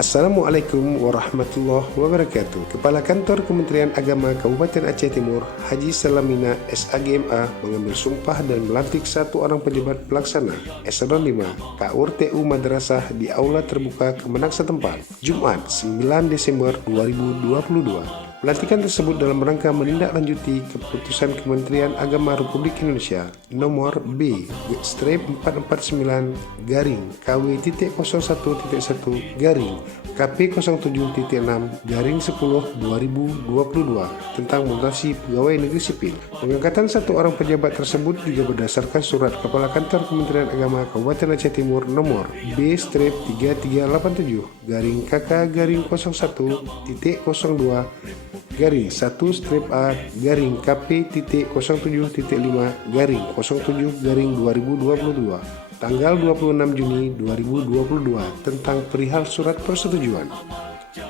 Assalamualaikum warahmatullahi wabarakatuh. Kepala Kantor Kementerian Agama Kabupaten Aceh Timur, Haji Salamina SAGMA, mengambil sumpah dan melantik satu orang pejabat pelaksana Eselon 5 KURTU Madrasah di Aula Terbuka Kemenang setempat, Jumat 9 Desember 2022. Pelantikan tersebut dalam rangka menindaklanjuti keputusan Kementerian Agama Republik Indonesia nomor B-01-01-KW.07.6-KP-10.6/10/2022 tentang mutasi pegawai negeri sipil. Pengangkatan satu orang pejabat tersebut juga berdasarkan surat Kepala Kantor Kementerian Agama Kabupaten Aceh Timur nomor B-3-1-2-KP-07.5-07-5-07-2022 tanggal 26 Juni 2022 tentang perihal surat persetujuan.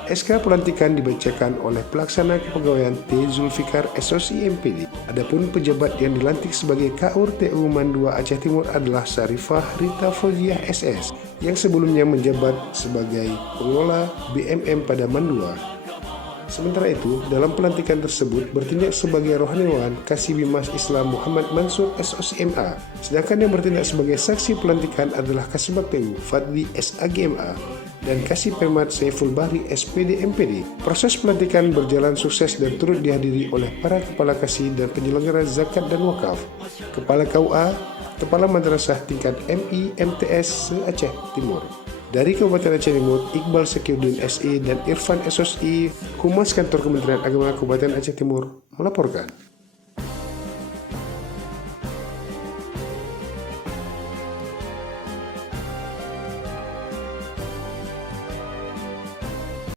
SK pelantikan dibacakan oleh Pelaksana Kepegawaian T. Zulfikar SOC MPD. Adapun pejabat yang dilantik sebagai KURTU Man 2 Aceh Timur adalah Syarifah Rita Fauziah SS yang sebelumnya menjabat sebagai pengelola BMM pada Man 2. Sementara itu, dalam pelantikan tersebut bertindak sebagai rohaniawan Kasih Bimas Islam Muhammad Mansur SOCMA, sedangkan yang bertindak sebagai saksi pelantikan adalah Kasubag TU Fadli SAGMA dan Kasih Pemat Saiful Bahri SPD MPD. Proses pelantikan berjalan sukses dan turut dihadiri oleh para kepala kasih dan penyelenggara zakat dan wakaf, kepala KUA, kepala madrasah tingkat MI MTS se-Aceh Timur. Dari Kabupaten Aceh Timur, Iqbal Sekiuddin SE dan Irfan SOSI, Humas Kantor Kementerian Agama Kabupaten Aceh Timur, melaporkan.